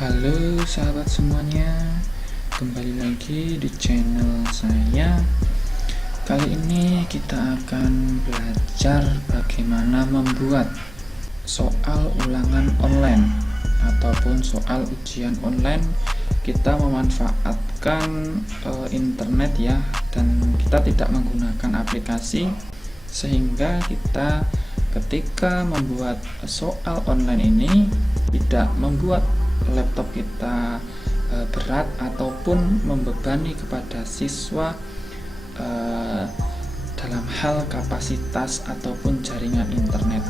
Halo sahabat semuanya, kembali lagi di channel saya. Kali ini kita akan belajar bagaimana membuat soal ulangan online ataupun soal ujian online. Kita memanfaatkan internet ya, dan kita tidak menggunakan aplikasi, sehingga kita ketika membuat soal online ini tidak membuat laptop kita berat ataupun membebani kepada siswa dalam hal kapasitas ataupun jaringan internet,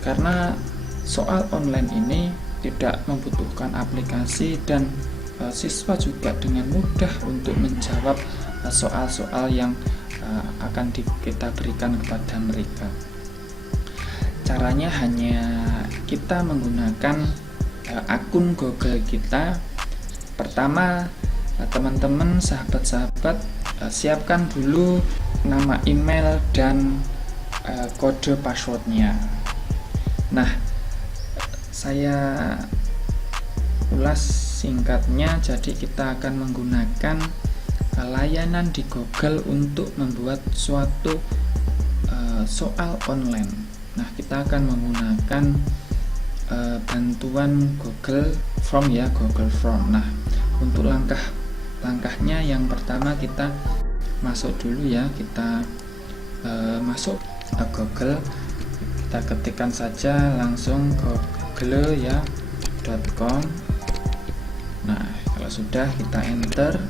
karena soal online ini tidak membutuhkan aplikasi dan siswa juga dengan mudah untuk menjawab soal-soal yang akan kita berikan kepada mereka. Caranya hanya kita menggunakan akun Google kita. Pertama, teman-teman, sahabat-sahabat, siapkan dulu nama email dan kode passwordnya. Nah, saya ulas singkatnya. Jadi kita akan menggunakan layanan di Google untuk membuat suatu soal online. Nah, kita akan menggunakan bantuan Google Form ya, Google Form. Nah, untuk langkahnya yang pertama kita masuk dulu ya, kita masuk ke Google, kita ketikkan saja langsung google ya .com. Nah, kalau sudah kita enter,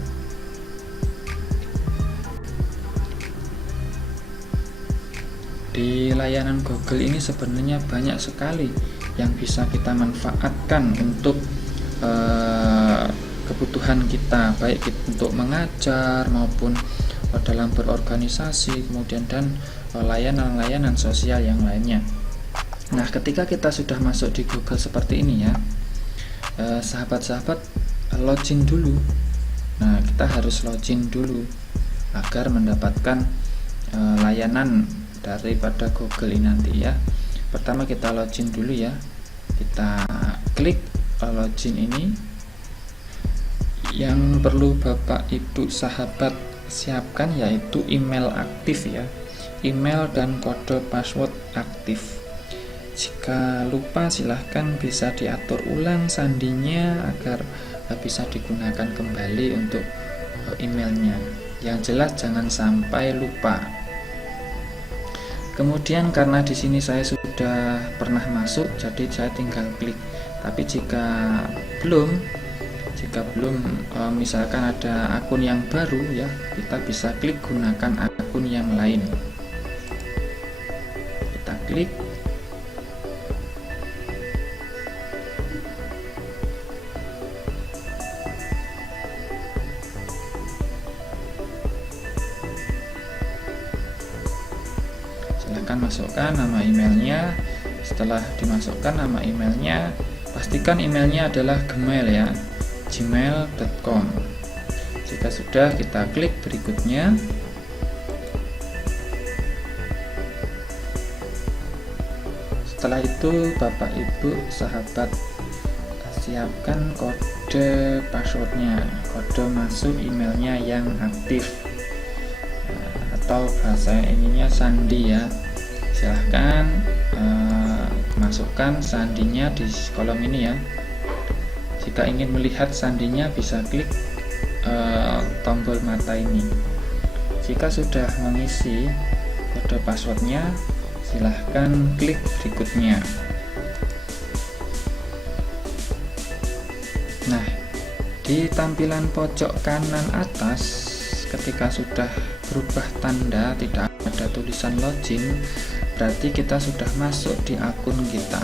di layanan Google ini sebenarnya banyak sekali yang bisa kita manfaatkan untuk kebutuhan kita, baik untuk mengajar maupun dalam berorganisasi, kemudian dan layanan-layanan sosial yang lainnya. Nah, ketika kita sudah masuk di Google seperti ini ya, sahabat-sahabat, login dulu. Nah, kita harus login dulu agar mendapatkan layanan daripada Google ini nanti ya. Pertama kita login dulu ya, kita klik login ini. Yang perlu Bapak Ibu sahabat siapkan yaitu email aktif ya, email dan kode password aktif. Jika lupa silahkan bisa diatur ulang sandinya agar bisa digunakan kembali untuk emailnya. Yang jelas jangan sampai lupa. Kemudian karena di sini saya sudah pernah masuk, jadi saya tinggal klik. Tapi jika belum misalkan ada akun yang baru ya, kita bisa klik gunakan akun yang lain. Kita klik. Silahkan masukkan nama emailnya. Setelah dimasukkan nama emailnya, pastikan emailnya adalah Gmail ya, gmail.com. Jika sudah, kita klik berikutnya. Setelah itu Bapak Ibu sahabat siapkan kode passwordnya, kode masuk emailnya yang aktif, atau bahasa ininya sandi ya. Silahkan masukkan sandinya di kolom ini ya. Jika ingin melihat sandinya bisa klik tombol mata ini. Jika sudah mengisi kode passwordnya, silahkan klik berikutnya. Nah, di tampilan pojok kanan atas ketika sudah berubah tanda tidak ada tulisan login, berarti kita sudah masuk di akun kita.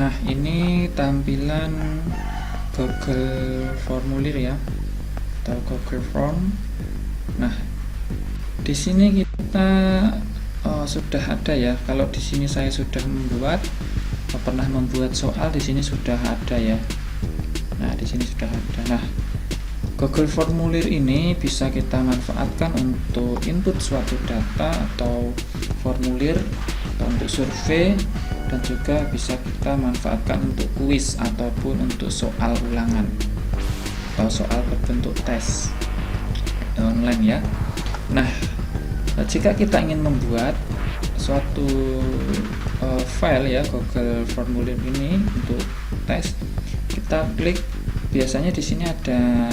Nah, ini tampilan Google Formulir ya, atau Google Form. Nah, di sini kita sudah ada ya. Kalau di sini saya sudah pernah membuat soal, di sini sudah ada ya. Nah, di sini sudah ada. Nah, Google Formulir ini bisa kita manfaatkan untuk input suatu data atau formulir atau untuk survei, dan juga bisa kita manfaatkan untuk kuis ataupun untuk soal ulangan atau soal berbentuk tes online ya. Nah, jika kita ingin membuat suatu file ya Google Formulir ini untuk tes, kita klik, biasanya di sini ada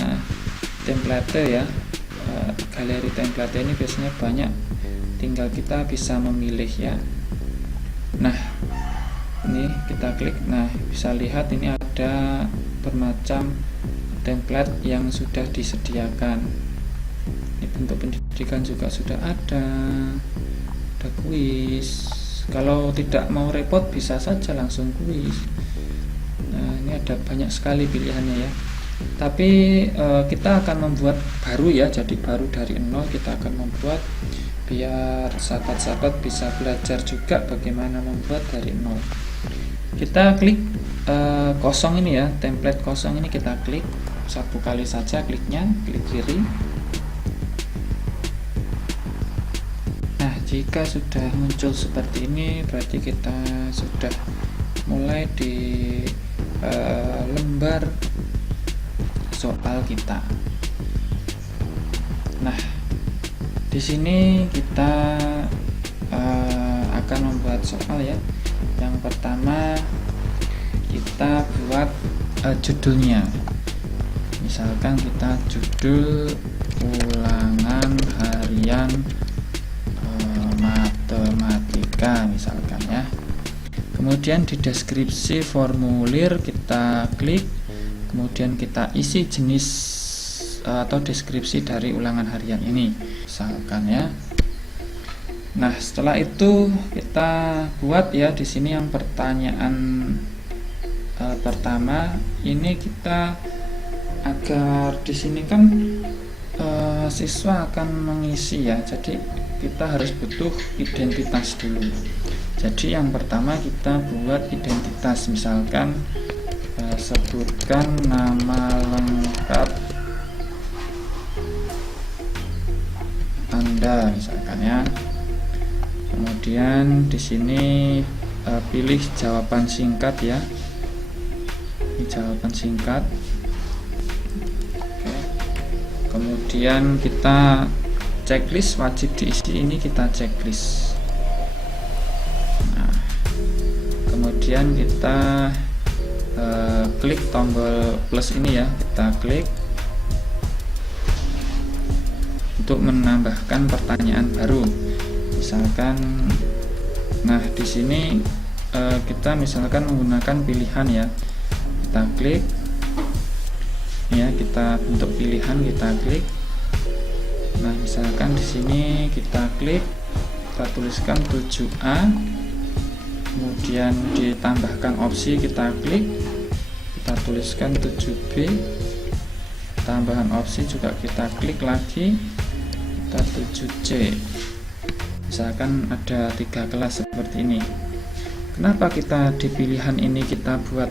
template ya, galeri template ini biasanya banyak, tinggal kita bisa memilih ya. Nah, ini kita klik. Nah, bisa lihat ini ada bermacam template yang sudah disediakan. Ini bentuk pendidikan juga sudah ada kuis. Kalau tidak mau repot bisa saja langsung kuis. Nah, ini ada banyak sekali pilihannya ya. Tapi kita akan membuat baru ya, jadi baru dari nol kita akan membuat, biar sahabat-sahabat bisa belajar juga bagaimana membuat dari nol. Kita klik kosong ini ya, template kosong ini kita klik satu kali saja, kliknya, klik kiri. Nah, jika sudah muncul seperti ini, berarti kita sudah mulai di lembar soal kita. Nah, di sini kita akan membuat soal ya. Yang pertama kita buat judulnya. Misalkan kita judul ulangan harian matematika misalkan ya. Kemudian di deskripsi formulir kita klik, kemudian kita isi jenis atau deskripsi dari ulangan harian ini misalkan ya. Nah, setelah itu kita buat ya di sini yang pertanyaan pertama ini, kita agar di sini kan siswa akan mengisi ya, jadi kita harus butuh identitas dulu. Jadi yang pertama kita buat identitas, misalkan sebutkan nama lengkap Anda misalkan ya. Kemudian di sini pilih jawaban singkat ya. Ini jawaban singkat. Oke. Kemudian kita checklist, wajib diisi, ini kita checklist. Nah, kemudian kita klik tombol plus ini ya, kita klik untuk menambahkan pertanyaan baru. Misalkan, nah di sini kita misalkan menggunakan pilihan ya, kita klik ya, kita bentuk pilihan, kita klik. Nah, misalkan di sini kita klik, kita tuliskan 7A, kemudian ditambahkan opsi, kita klik, kita tuliskan 7B, tambahan opsi juga kita klik lagi, kita 7C. Misalkan ada 3 kelas seperti ini. Kenapa kita di pilihan ini kita buat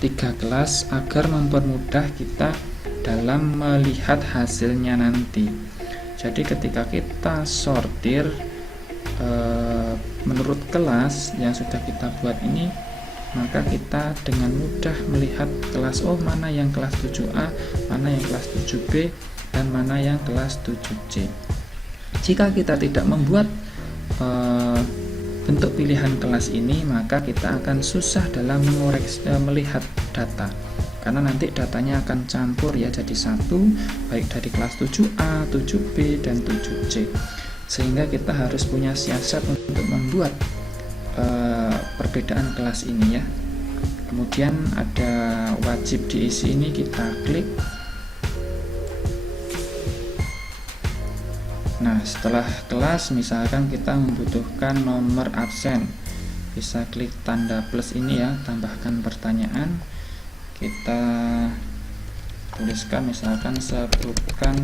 3 kelas? Agar mempermudah kita dalam melihat hasilnya nanti. Jadi ketika kita sortir menurut kelas yang sudah kita buat ini, maka kita dengan mudah melihat kelas, oh mana yang kelas 7A, mana yang kelas 7B, dan mana yang kelas 7C. Jika kita tidak membuat bentuk pilihan kelas ini, maka kita akan susah dalam melihat data, karena nanti datanya akan campur ya, jadi satu, baik dari kelas 7A, 7B, dan 7C. Sehingga kita harus punya siasat untuk membuat perbedaan kelas ini ya. Kemudian ada wajib diisi ini, kita klik. Nah, setelah kelas misalkan kita membutuhkan nomor absen, bisa klik tanda plus ini ya, tambahkan pertanyaan. Kita tuliskan misalkan sebutkan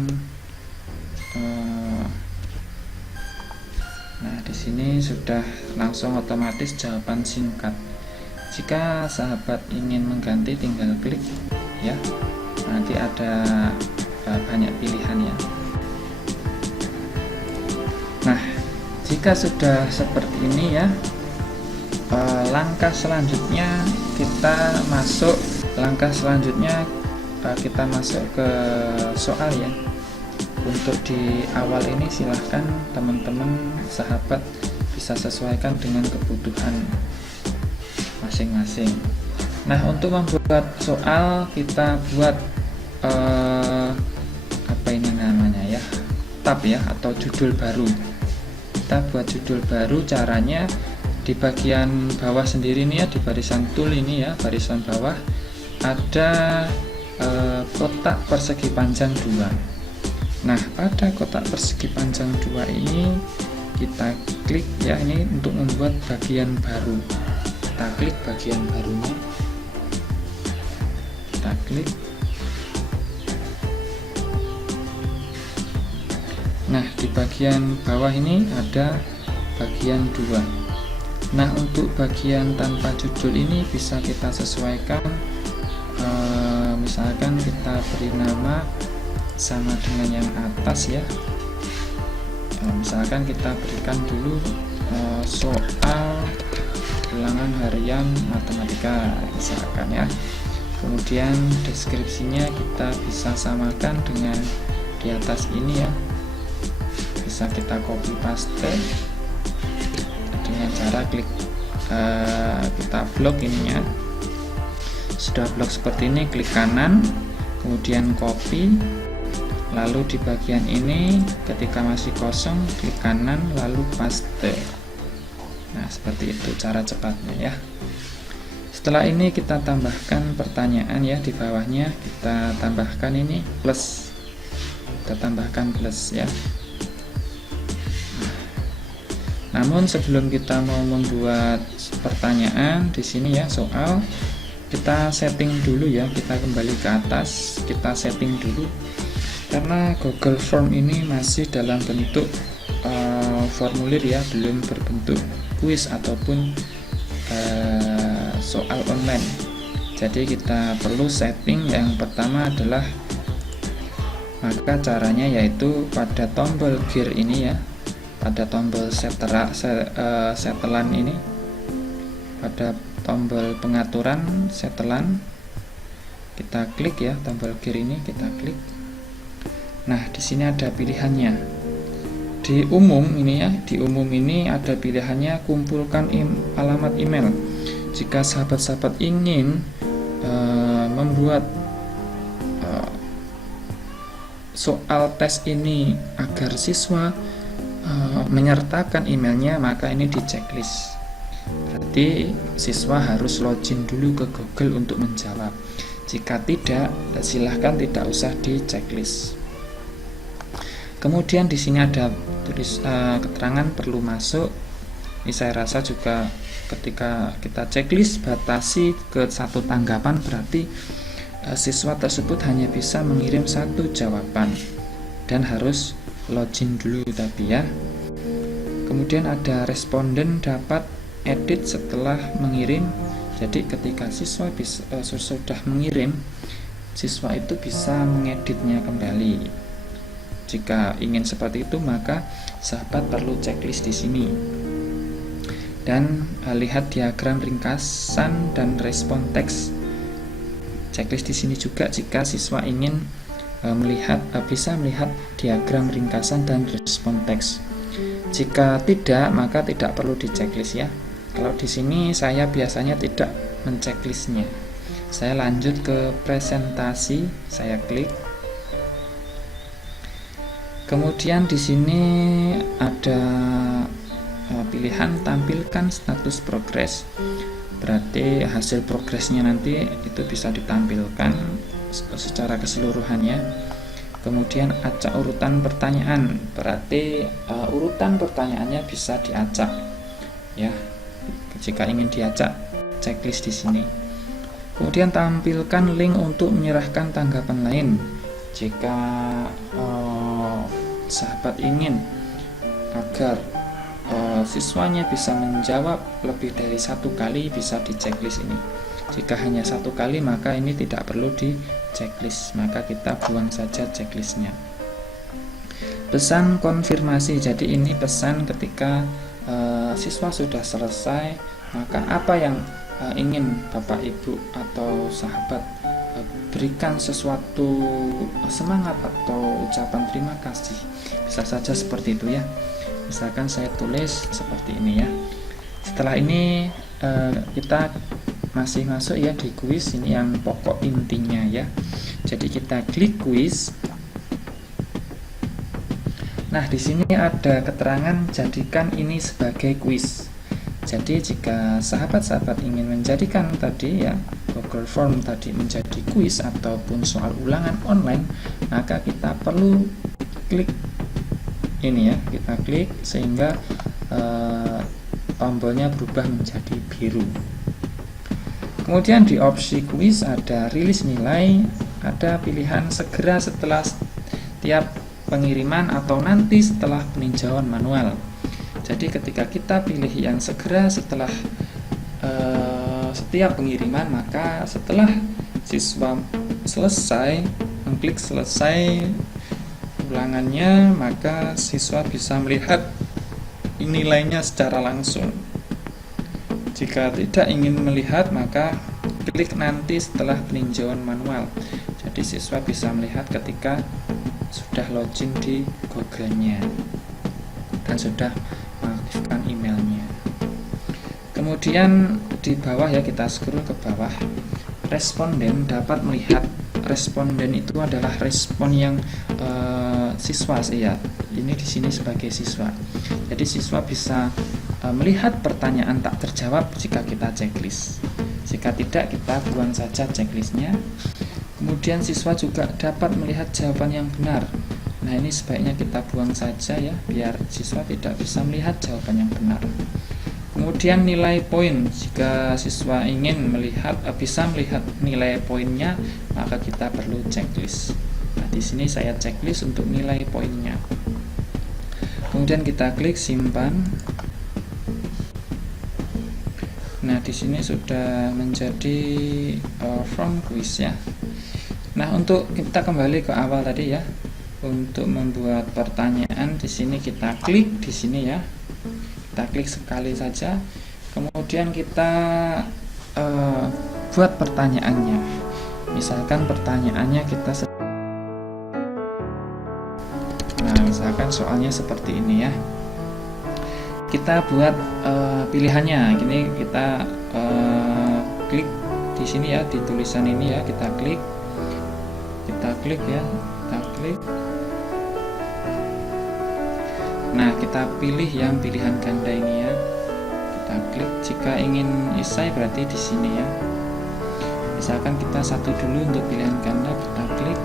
nah di sini sudah langsung otomatis jawaban singkat. Jika sahabat ingin mengganti tinggal klik ya, nanti ada banyak pilihan ya. Nah jika sudah seperti ini ya, langkah selanjutnya kita masuk ke soal ya. Untuk di awal ini silahkan teman-teman sahabat bisa sesuaikan dengan kebutuhan masing-masing. Nah untuk membuat soal kita buat apa ini namanya ya, tab ya atau judul baru. Kita buat judul baru, caranya di bagian bawah sendiri nih ya, di barisan tool ini ya, barisan bawah ada kotak persegi panjang 2. Nah pada kotak persegi panjang 2 ini kita klik ya, ini untuk membuat bagian baru. Kita klik bagian barunya, kita klik. Nah di bagian bawah ini ada bagian 2. Nah untuk bagian tanpa judul ini bisa kita sesuaikan, misalkan kita beri nama sama dengan yang atas ya. Misalkan kita berikan dulu soal ulangan harian matematika misalkan ya. Kemudian deskripsinya kita bisa samakan dengan di atas ini ya, bisa kita copy paste dengan cara klik kita blok ininya. Sudah blok seperti ini, klik kanan kemudian copy, lalu di bagian ini ketika masih kosong klik kanan lalu paste. Nah seperti itu cara cepatnya ya. Setelah ini kita tambahkan pertanyaan ya, di bawahnya kita tambahkan ini plus, kita tambahkan plus ya. Namun sebelum kita mau membuat pertanyaan di sini ya, soal, kita setting dulu ya, kita kembali ke atas, kita setting dulu. Karena Google Form ini masih dalam bentuk formulir ya, belum berbentuk kuis ataupun soal online. Jadi kita perlu setting. Yang pertama adalah, maka caranya yaitu pada tombol gear ini ya, pada tombol setelan ini, pada tombol pengaturan setelan kita klik ya, tombol gear ini kita klik. Nah di sini ada pilihannya. Di umum ini ya, di umum ini ada pilihannya kumpulkan alamat email. Jika sahabat-sahabat ingin membuat soal tes ini agar siswa menyertakan emailnya, maka ini di checklist. Berarti siswa harus login dulu ke Google untuk menjawab. Jika tidak, silahkan tidak usah di checklist. Kemudian di sini ada tulis keterangan perlu masuk. Ini saya rasa juga ketika kita checklist batasi ke 1 tanggapan, berarti siswa tersebut hanya bisa mengirim 1 jawaban dan harus login dulu tapi ya. Kemudian ada responden dapat edit setelah mengirim. Jadi ketika siswa sudah mengirim, siswa itu bisa mengeditnya kembali. Jika ingin seperti itu, maka sahabat perlu checklist di sini. Dan lihat diagram ringkasan dan respon teks. Checklist di sini juga jika siswa ingin bisa melihat diagram ringkasan dan respon teks. Jika tidak, maka tidak perlu di checklist ya. Kalau di sini saya biasanya tidak menceklisnya. Saya lanjut ke presentasi, saya klik. Kemudian di sini ada pilihan tampilkan status progres. Berarti hasil progresnya nanti itu bisa ditampilkan secara keseluruhannya. Kemudian acak urutan pertanyaan, berarti urutan pertanyaannya bisa diacak ya. jika ingin diacak checklist di sini. Kemudian tampilkan link untuk menyerahkan tanggapan lain. Jika sahabat ingin agar siswanya bisa menjawab lebih dari satu kali, bisa di checklist ini. Jika hanya satu kali, maka ini tidak perlu di checklist, maka kita buang saja checklistnya. Pesan konfirmasi, jadi ini pesan ketika siswa sudah selesai, maka apa yang ingin Bapak Ibu atau sahabat berikan sesuatu semangat atau ucapan terima kasih, bisa saja seperti itu ya. Misalkan saya tulis seperti ini ya. Setelah ini kita masih masuk ya di kuis, ini yang pokok intinya ya. Jadi kita klik kuis. Nah, di sini ada keterangan jadikan ini sebagai kuis. Jadi jika sahabat-sahabat ingin menjadikan tadi ya Google Form tadi menjadi kuis ataupun soal ulangan online, maka kita perlu klik ini ya, kita klik sehingga tombolnya berubah menjadi biru. Kemudian di opsi kuis ada rilis nilai, ada pilihan segera setelah setiap pengiriman atau nanti setelah peninjauan manual. Jadi ketika kita pilih yang segera setelah setiap pengiriman, maka setelah siswa selesai mengklik selesai ulangannya, maka siswa bisa melihat nilainya secara langsung. Jika tidak ingin melihat, maka klik nanti setelah peninjauan manual. Jadi siswa bisa melihat ketika sudah login di Google-nya dan sudah mengaktifkan emailnya. Kemudian di bawah ya, kita scroll ke bawah. Responden dapat melihat, responden itu adalah respon yang siswa ya. Ini di sini sebagai siswa. Jadi siswa bisa melihat pertanyaan tak terjawab jika kita checklist. Jika tidak, kita buang saja checklistnya. Kemudian siswa juga dapat melihat jawaban yang benar. Nah, ini sebaiknya kita buang saja ya, biar siswa tidak bisa melihat jawaban yang benar. Kemudian nilai poin, jika siswa ingin melihat bisa melihat nilai poinnya, maka kita perlu checklist. Nah, di sini saya checklist untuk nilai poinnya. Kemudian kita klik simpan. Nah, di sini sudah menjadi form quiz ya. Nah, untuk kita kembali ke awal tadi ya, untuk membuat pertanyaan di sini kita klik di sini ya. Kita klik sekali saja. Kemudian kita buat pertanyaannya. Misalkan pertanyaannya kita misalkan soalnya seperti ini ya. Kita buat pilihannya. Gini kita klik di sini ya, di tulisan ini ya, kita klik ya, kita klik. Nah, kita pilih yang pilihan ganda ini ya. Kita klik. Jika ingin isai berarti di sini ya. Misalkan kita satu dulu untuk pilihan ganda, kita klik.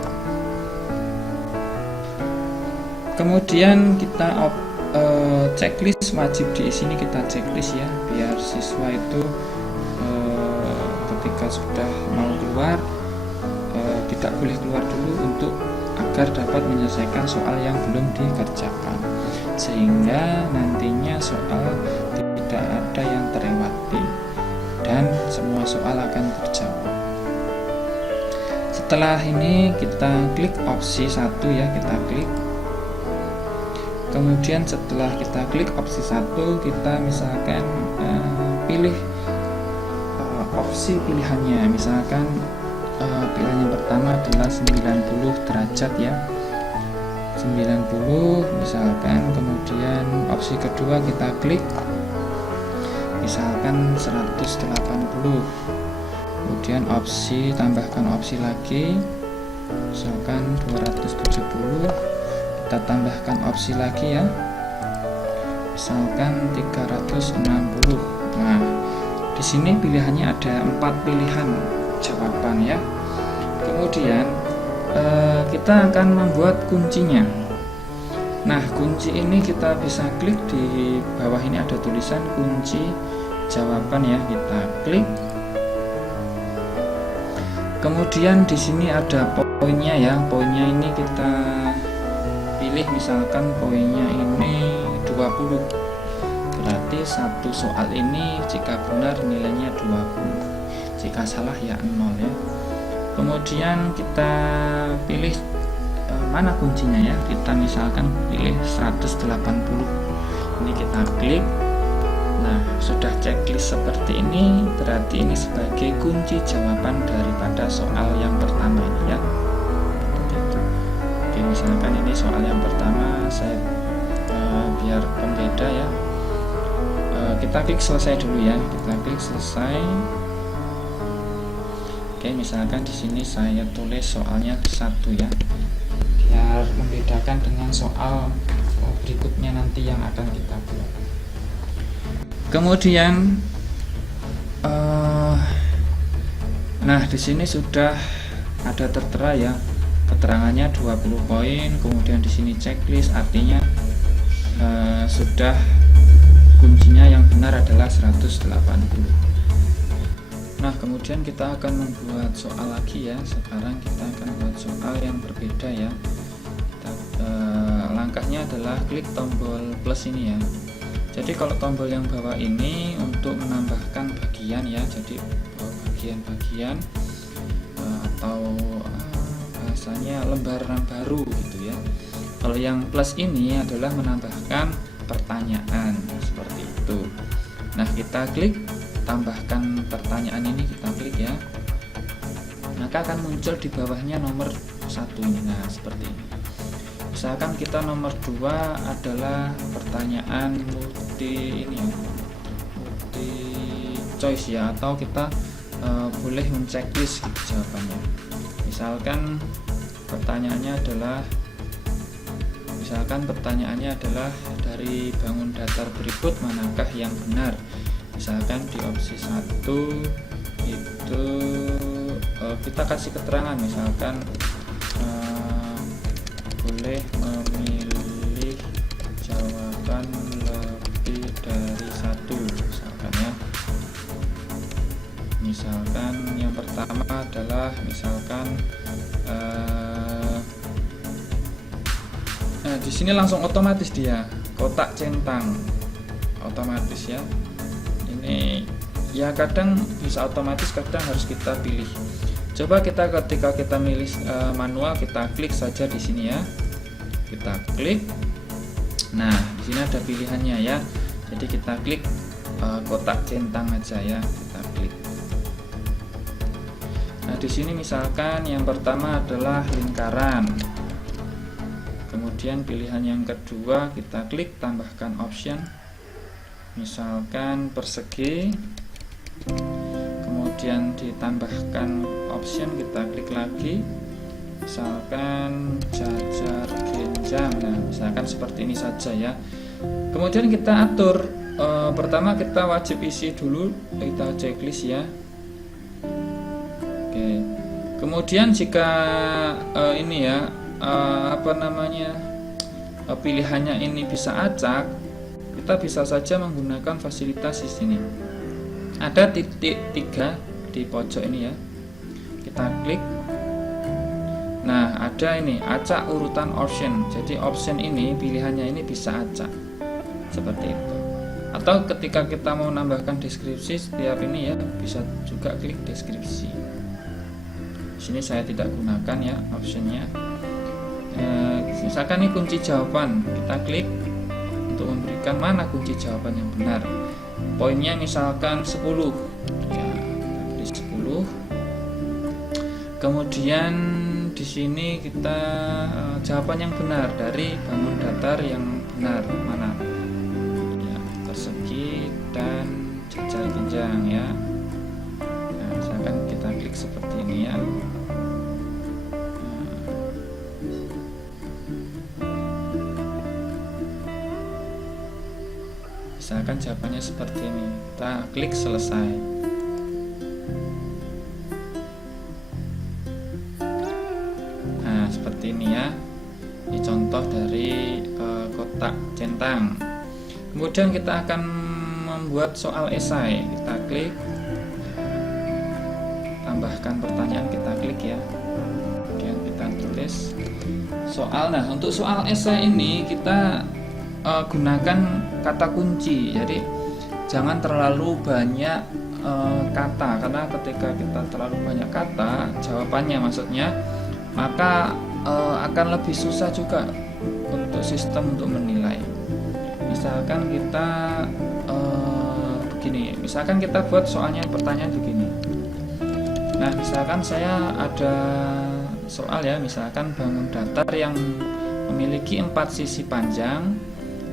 Kemudian kita checklist wajib di sini kita checklist ya, biar siswa itu ketika sudah mau keluar tidak boleh keluar dulu untuk agar dapat menyelesaikan soal yang belum dikerjakan, sehingga nantinya soal tidak ada yang terlewati dan semua soal akan terjawab. Setelah ini kita klik opsi 1 ya, kita klik. Kemudian setelah kita klik opsi 1, kita misalkan pilih opsi pilihannya. Misalkan pilihan yang pertama adalah 90 derajat ya, 90 misalkan. Kemudian opsi kedua kita klik misalkan 180. Kemudian opsi, tambahkan opsi lagi misalkan 270. Kita tambahkan opsi lagi ya, misalkan 360. Nah, di sini pilihannya ada 4 pilihan jawaban ya. Kemudian kita akan membuat kuncinya. Nah, kunci ini kita bisa klik di bawah ini ada tulisan kunci jawaban ya, kita klik. Kemudian di sini ada poinnya ya. Poinnya ini kita pilih, misalkan poinnya ini 20. Berarti satu soal ini jika benar nilainya 20. Jika salah ya 0 ya. Kemudian kita pilih mana kuncinya ya. Kita misalkan pilih 180. Ini kita klik. Nah, sudah checklist seperti ini, berarti ini sebagai kunci jawaban daripada soal yang pertama ini ya. Oke, misalkan ini soal yang pertama, saya biar pembeda ya. Kita klik selesai dulu ya. Kita klik selesai. Oke, misalkan di sini saya tulis soalnya 1 ya, biar membedakan dengan soal berikutnya nanti yang akan kita buat. Kemudian nah di sini sudah ada tertera ya, keterangannya 20 poin. Kemudian di sini checklist, artinya sudah kuncinya yang benar adalah 180. Nah, kemudian kita akan membuat soal lagi ya. Sekarang kita akan buat soal yang berbeda ya. Langkahnya adalah klik tombol plus ini ya. Jadi kalau tombol yang bawah ini untuk menambahkan bagian ya, jadi bagian-bagian atau bahasanya lembaran baru gitu ya. Kalau yang plus ini adalah menambahkan pertanyaan seperti itu. Nah, kita klik tambahkan pertanyaan ini, kita klik ya. Maka akan muncul di bawahnya nomor 1 ini. Nah, seperti ini. Misalkan kita nomor 2 adalah pertanyaan multi choice ya, atau kita boleh menceklis gitu jawabannya. Misalkan pertanyaannya adalah dari bangun datar berikut manakah yang benar. Misalkan di opsi 1 itu kita kasih keterangan, misalkan boleh memilih jawaban lebih dari 1 misalkan ya. Misalkan yang pertama adalah di sini langsung otomatis dia kotak centang otomatis ya. Ini ya kadang bisa otomatis, kadang harus kita pilih. Coba ketika kita milih manual, kita klik saja di sini ya. Kita klik. Nah, di sini ada pilihannya ya. Jadi kita klik kotak centang aja ya. Kita klik. Nah, di sini misalkan yang pertama adalah lingkaran. Kemudian pilihan yang kedua kita klik tambahkan option. Misalkan persegi. Kemudian ditambahkan option, kita klik lagi, misalkan jajar genjang. Nah, misalkan seperti ini saja ya. Kemudian kita atur, pertama kita wajib isi dulu, kita checklist ya. Oke. Kemudian jika ini ya pilihannya ini bisa acak, kita bisa saja menggunakan fasilitas di sini. Ada titik 3 di pojok ini ya. Kita klik. Nah, ada ini acak urutan option. Jadi option ini pilihannya ini bisa acak seperti itu. Atau ketika kita mau menambahkan deskripsi setiap ini ya, bisa juga klik deskripsi. Di sini saya tidak gunakan ya optionnya. Misalkan ini kunci jawaban, kita klik untuk memberikan mana kunci jawaban yang benar. Poinnya misalkan 10 ya, pilih 10. Kemudian di sini kita jawaban yang benar dari bangun datar yang benar mana ya, persegi dan jajar genjang ya. Nah, misalkan kita klik seperti ini ya. Misalkan jawabannya seperti ini, kita klik selesai. Nah, seperti ini ya. Ini contoh dari kotak centang. Kemudian kita akan membuat soal esai. Kita klik, tambahkan pertanyaan, kita klik ya, kemudian kita tulis soal. Nah, untuk soal esai ini kita gunakan kata kunci, jadi jangan terlalu banyak kata, karena ketika kita terlalu banyak kata jawabannya maksudnya, maka akan lebih susah juga untuk sistem untuk menilai. Misalkan kita begini, misalkan kita buat soalnya pertanyaan begini. Nah, misalkan saya ada soal ya, misalkan bangun datar yang memiliki 4 sisi panjang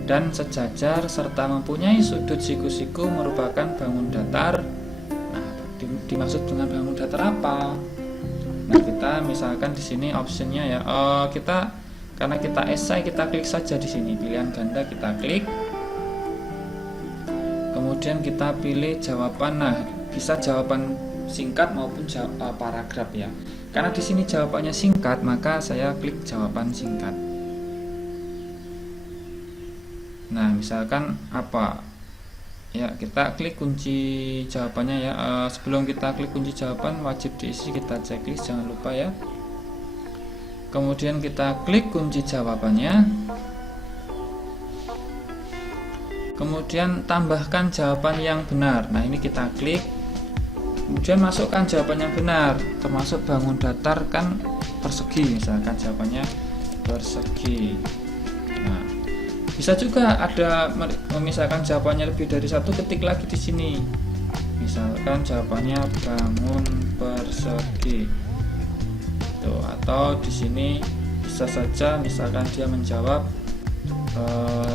dan sejajar serta mempunyai sudut siku-siku merupakan bangun datar. Nah, dimaksud dengan bangun datar apa? Nah, kita misalkan di sini optionnya ya, karena kita esai, kita klik saja di sini pilihan ganda, kita klik, kemudian kita pilih jawaban. Nah, bisa jawaban singkat maupun paragraf ya. Karena di sini jawabannya singkat, maka saya klik jawaban singkat. Nah, misalkan apa? Ya, kita klik kunci jawabannya ya. Sebelum kita klik kunci jawaban, wajib diisi, kita checklist, jangan lupa ya. Kemudian kita klik kunci jawabannya. Kemudian tambahkan jawaban yang benar. Nah, ini kita klik. Kemudian masukkan jawaban yang benar, termasuk bangun datar kan persegi, misalkan jawabannya persegi. Nah, bisa juga ada memisahkan jawabannya lebih dari satu, ketik lagi di sini. Misalkan jawabannya bangun persegi. Tuh, atau di sini bisa saja misalkan dia menjawab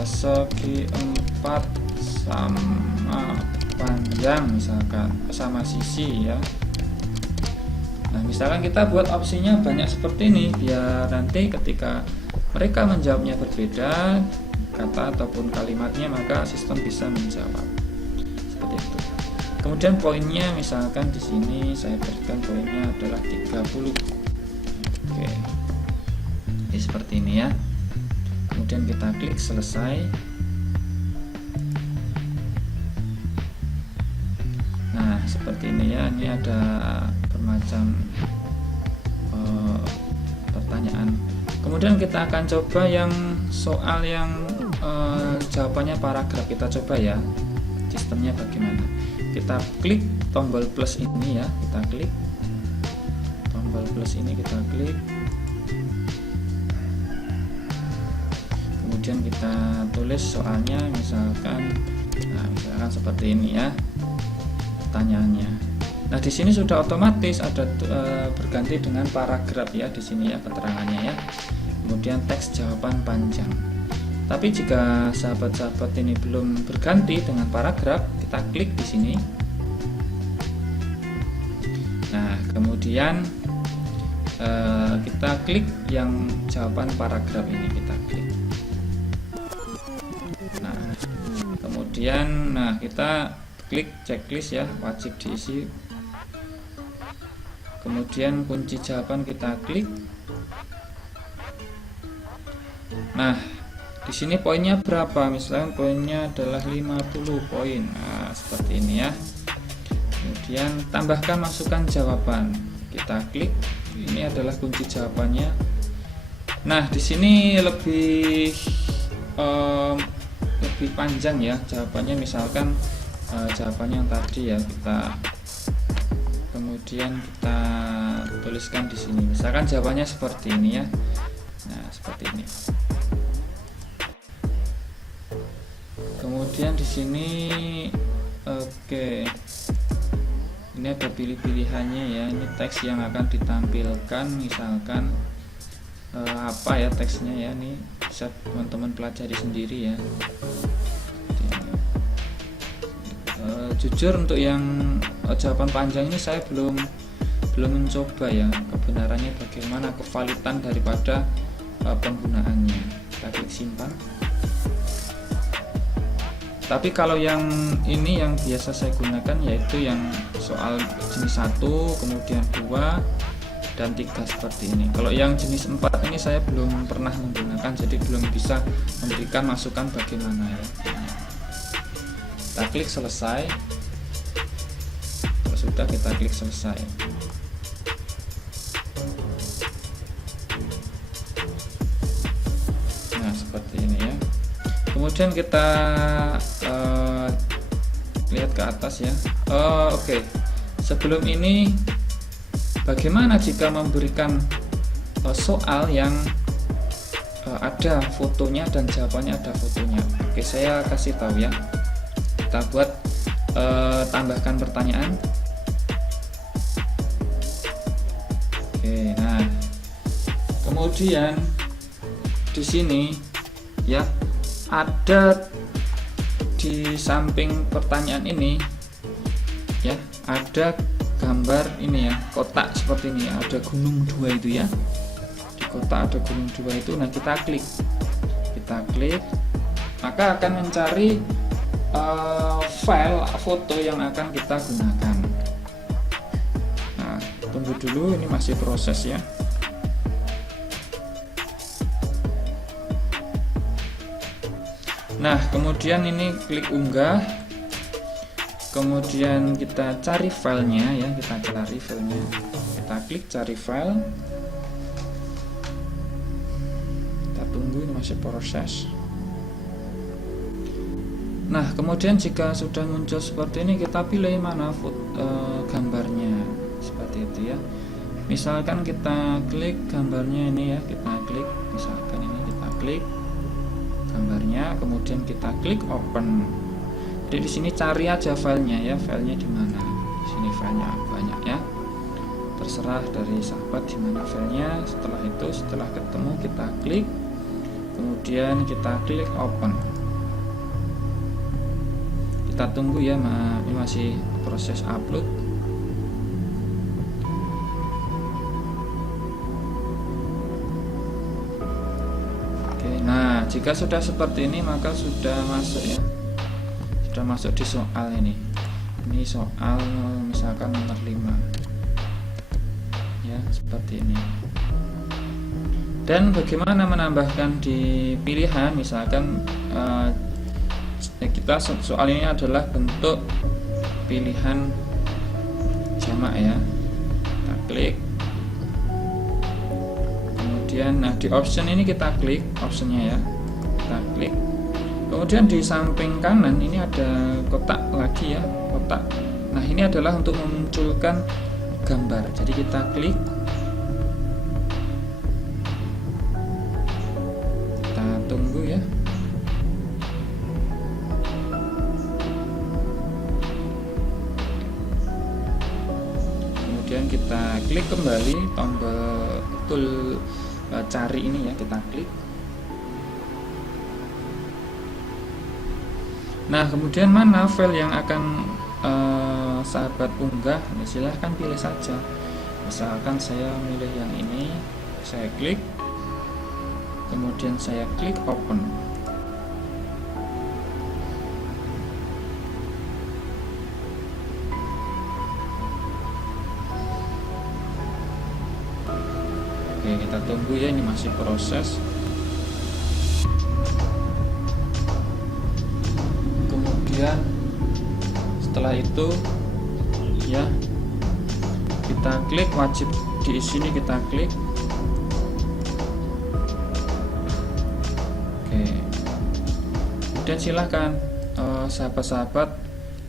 segi 4 sama panjang, misalkan sama sisi ya. Nah, misalkan kita buat opsinya banyak seperti ini, biar nanti ketika mereka menjawabnya berbeda kata ataupun kalimatnya, maka sistem bisa menjawab seperti itu. Kemudian poinnya, misalkan di sini saya berikan poinnya adalah 30. Oke, ini seperti ini ya. Kemudian kita klik selesai. Nah, seperti ini ya. Ini ada bermacam pertanyaan. Kemudian kita akan coba yang soal yang jawabannya paragraf. Kita coba ya, sistemnya bagaimana. Kita klik tombol plus ini ya, kita klik tombol plus ini, kita klik. Kemudian kita tulis soalnya, misalkan seperti ini ya pertanyaannya. Nah, di sini sudah otomatis ada berganti dengan paragraf ya, di sini ya keterangannya ya. Kemudian teks jawaban panjang. Tapi jika sahabat-sahabat ini belum berganti dengan paragraf, kita klik di sini. Nah, kemudian kita klik yang jawaban paragraf ini, kita klik. Nah, kemudian kita klik checklist ya, wajib diisi. Kemudian kunci jawaban kita klik. Nah, di sini poinnya berapa? Misalnya poinnya adalah 50 poin. Nah, seperti ini ya. Kemudian tambahkan, masukkan jawaban. Kita klik. Ini adalah kunci jawabannya. Nah, di sini lebih panjang ya jawabannya, misalkan jawabannya yang tadi ya, kemudian kita tuliskan di sini, misalkan jawabannya seperti ini ya. Nah, seperti ini. Kemudian di sini ini ada pilih-pilihannya ya. Ini teks yang akan ditampilkan, misalkan apa ya teksnya ya. Ini bisa teman-teman pelajari sendiri ya. Jujur untuk yang jawaban panjang ini saya belum mencoba ya kebenarannya bagaimana, kevalitan daripada penggunaannya. Kita klik simpan. Tapi kalau yang ini yang biasa saya gunakan yaitu yang soal jenis 1, kemudian 2 dan 3 seperti ini. Kalau yang jenis 4 ini saya belum pernah menggunakan, jadi belum bisa memberikan masukan bagaimana ya. kita klik selesai. Kalau sudah, kita klik selesai. Nah, seperti ini ya. Kemudian kita lihat ke atas ya. Oke. Sebelum ini, bagaimana jika memberikan soal yang ada fotonya dan jawabannya ada fotonya? Oke, saya kasih tahu ya. Kita buat tambahkan pertanyaan. Oke, nah kemudian di sini ya, ada di samping pertanyaan ini ya, ada gambar ini ya, kotak seperti ini ya, ada gunung 2 itu ya. Di kotak ada gunung 2 itu. Nah, kita klik, maka akan mencari file foto yang akan kita gunakan. Nah, tunggu dulu, ini masih proses ya. Nah, kemudian ini klik unggah, kemudian kita cari filenya ya, kita klik cari file, kita tunggu, ini masih proses. Nah, kemudian jika sudah muncul seperti ini, kita pilih mana gambarnya, seperti itu ya. Misalkan kita klik gambarnya ini ya, kita klik, misalkan ini kita klik gambarnya, kemudian kita klik open. Jadi di sini cari aja filenya ya, filenya di mana. Di sini filenya banyak ya. Terserah dari sahabat di mana filenya. Setelah itu, setelah ketemu, kita klik, kemudian kita klik open. Kita tunggu ya, ini masih proses upload. Nah, jika sudah seperti ini, maka sudah masuk ya, sudah masuk di soal ini. Ini soal misalkan nomor 5 ya, seperti ini. Dan bagaimana menambahkan di pilihan, misalkan kita soal ini adalah bentuk pilihan jamak ya, kita klik. Nah, di option ini kita klik optionnya ya, kita klik. Kemudian di samping kanan ini ada kotak lagi ya, kotak. Nah, ini adalah untuk memunculkan gambar. Jadi kita klik, kita tunggu ya. Kemudian kita klik kembali tombol tool cari ini ya, kita klik. Nah, kemudian mana file yang akan sahabat unggah? Nah, silahkan pilih saja. Misalkan saya milih yang ini, saya klik, kemudian saya klik open. Oke, kita tunggu ya, ini masih proses. Kemudian setelah itu ya, kita klik, wajib di sini kita klik. Oke, kemudian silahkan sahabat-sahabat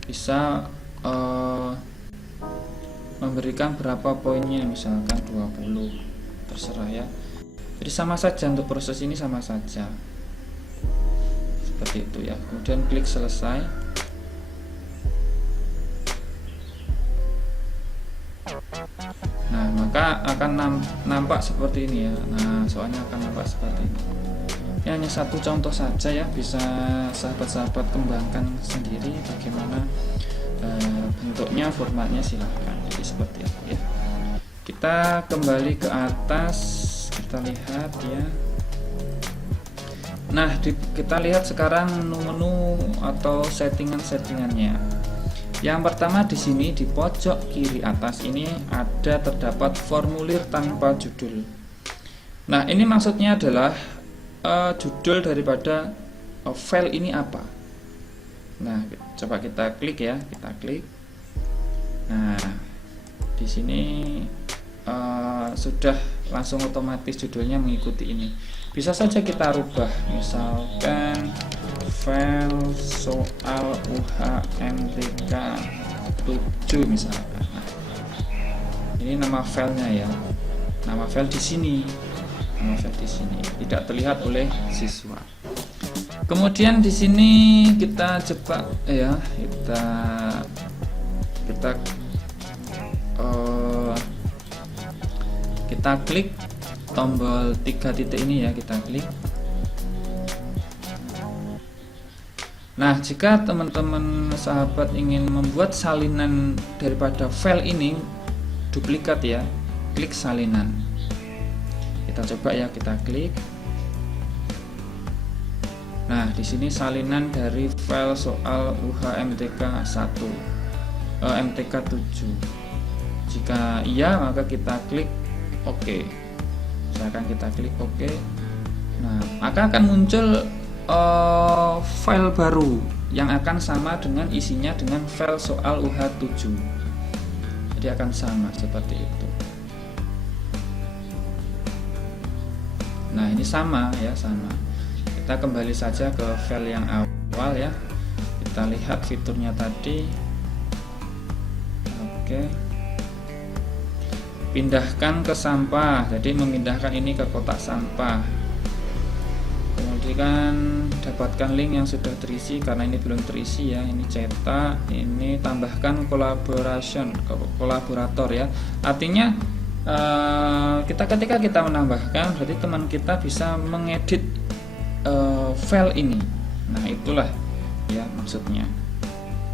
bisa memberikan berapa poinnya, misalkan 20, terserah ya. Jadi sama saja, untuk proses ini sama saja, seperti itu ya. Kemudian klik selesai. Nah, maka akan nampak seperti ini ya. Nah, soalnya akan nampak seperti ini. Ini hanya satu contoh saja ya, bisa sahabat-sahabat kembangkan sendiri bagaimana bentuknya, formatnya, silahkan. Jadi seperti itu ya. Kita kembali ke atas, kita lihat ya. Nah, kita lihat sekarang menu-menu atau settingan-settingannya. Yang pertama di sini di pojok kiri atas ini ada terdapat formulir tanpa judul. Nah, ini maksudnya adalah judul daripada file ini apa. Nah, coba kita klik ya, kita klik. Nah, di sini sudah langsung otomatis judulnya mengikuti ini. Bisa saja kita rubah, misalkan file soal UHMTK 7 misalkan. Nah, ini nama filenya ya. Nama file di sini. Nama file di sini tidak terlihat oleh siswa. Kemudian di sini kita coba ya, kita klik tombol 3 titik ini ya, kita klik. Nah, jika teman-teman sahabat ingin membuat salinan daripada file ini duplikat ya, klik salinan. Kita coba ya, kita klik. Nah, di sini salinan dari file soal UHMTK 1, MTK 7. Jika iya, maka kita klik OK. Misalkan kita klik OK. Nah, maka akan muncul file baru yang akan sama dengan isinya dengan file soal UH7. Jadi akan sama seperti itu. Nah, ini sama ya, sama. Kita kembali saja ke file yang awal ya. Kita lihat fiturnya tadi. Oke. Pindahkan ke sampah. Jadi memindahkan ini ke kotak sampah. Kemudian dapatkan link yang sudah terisi, karena ini belum terisi ya. Ini cetak, ini tambahkan kolaborator ya. Artinya ketika kita menambahkan, berarti teman kita bisa mengedit file ini. Nah, itulah ya maksudnya.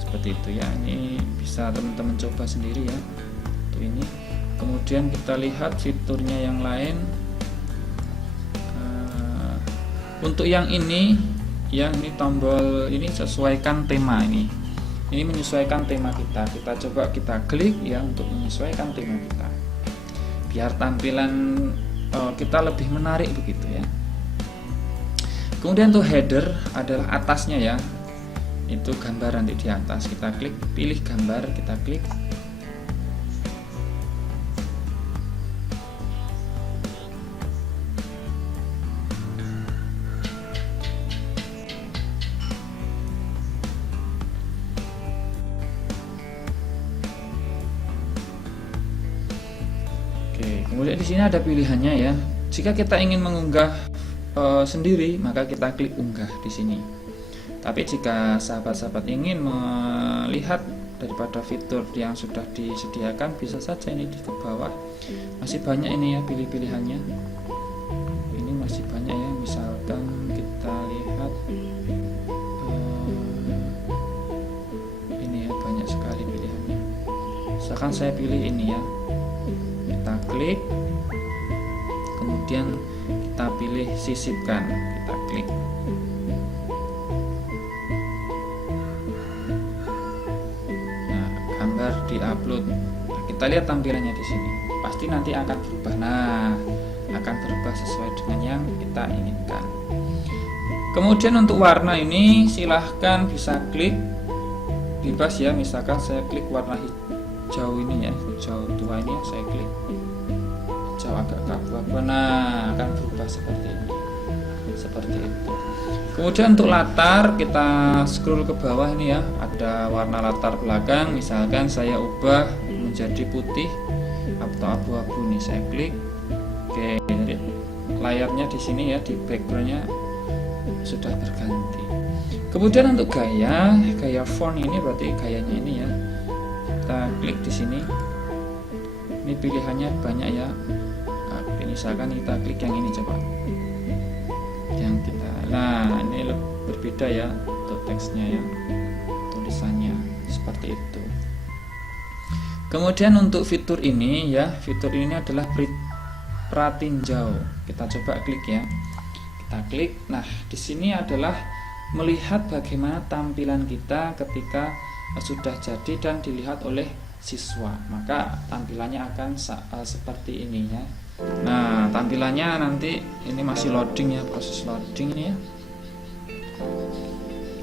Seperti itu ya. Ini bisa teman-teman coba sendiri ya. Untuk ini. Kemudian kita lihat fiturnya yang lain. Untuk yang ini ya, ini tombol ini sesuaikan tema ini. Ini menyesuaikan tema kita. Kita coba kita klik ya untuk menyesuaikan tema kita. Biar tampilan kita lebih menarik begitu ya. Kemudian untuk header adalah atasnya ya. Itu gambar nanti di atas. Kita klik, pilih gambar, kita klik. Kemudian di sini ada pilihannya ya. Jika kita ingin mengunggah sendiri, maka kita klik unggah di sini. Tapi jika sahabat-sahabat ingin melihat daripada fitur yang sudah disediakan, bisa saja ini di bawah. Masih banyak ini ya pilih-pilihannya. Ini masih banyak ya. Misalkan kita lihat ini ya, banyak sekali pilihannya. Misalkan saya pilih ini ya. Kita klik, kemudian kita pilih sisipkan, kita klik. Nah, gambar diupload. Nah, kita lihat tampilannya di sini. Pasti nanti akan berubah. Nah, akan berubah sesuai dengan yang kita inginkan. Kemudian untuk warna ini silahkan bisa klik bebas ya. Misalkan saya klik warna hijau ini ya, hijau tua ini ya, saya klik hijau agak keabu-abu. Nah, akan berubah seperti ini, seperti itu. Kemudian untuk latar, kita scroll ke bawah ini ya, ada warna latar belakang. Misalkan saya ubah menjadi putih atau abu-abu nih, saya klik. Oke, jadi layarnya di sini ya, di backgroundnya sudah berganti. Kemudian untuk gaya font ini berarti gayanya ini ya. Kita klik di sini. Ini pilihannya banyak ya. Misalkan kita klik yang ini coba. Yang kita. Nah, ini berbeda ya untuk teksnya ya. Tulisannya seperti itu. Kemudian untuk fitur ini ya, fitur ini adalah pratinjau. Kita coba klik ya. Kita klik. Nah, di sini adalah melihat bagaimana tampilan kita ketika sudah jadi dan dilihat oleh siswa. Maka tampilannya akan seperti ini ya. Nah, tampilannya nanti ini masih loading ya, proses loading ini ya.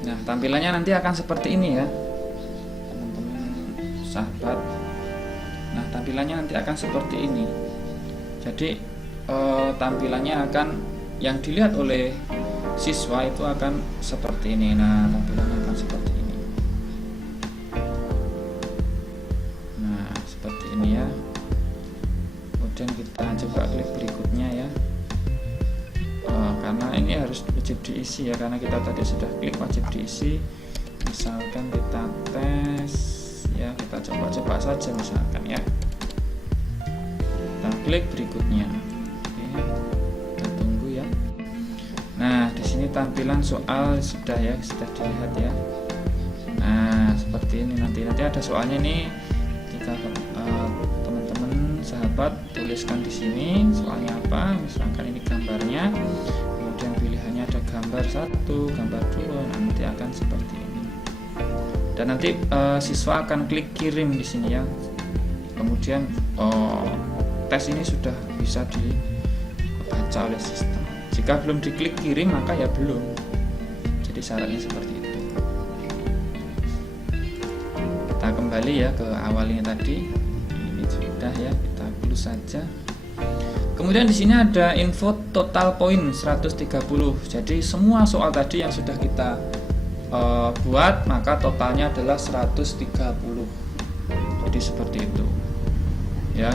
Nah, tampilannya nanti akan seperti ini ya, teman-teman sahabat. Nah, tampilannya nanti akan seperti ini. Jadi tampilannya akan yang dilihat oleh siswa itu akan seperti ini. Nah, tampilannya akan seperti ini. Nah, seperti ini ya. Kemudian kita coba klik berikutnya ya. Karena ini harus wajib diisi ya, karena kita tadi sudah klik wajib diisi. Misalkan kita tes ya, kita coba-coba saja misalkan ya. Kita klik berikutnya. Oke, kita tunggu ya. Nah, di sini tampilan soal sudah ya, sudah dilihat ya. Nah, seperti ini nanti ada soalnya nih. Jika teman-teman sahabat tuliskan di sini soalnya apa, misalkan ini gambarnya, kemudian pilihannya ada gambar 1, gambar 2, nanti akan seperti ini. Dan nanti siswa akan klik kirim di sini ya. Kemudian tes ini sudah bisa dibaca oleh sistem. Jika belum diklik kirim maka ya belum. Jadi syaratnya seperti itu. Kita kembali ya ke awalnya tadi. Ini sudah ya, kita close saja. Kemudian di sini ada info total poin 130. Jadi semua soal tadi yang sudah kita buat maka totalnya adalah 130. Jadi seperti itu. Ya.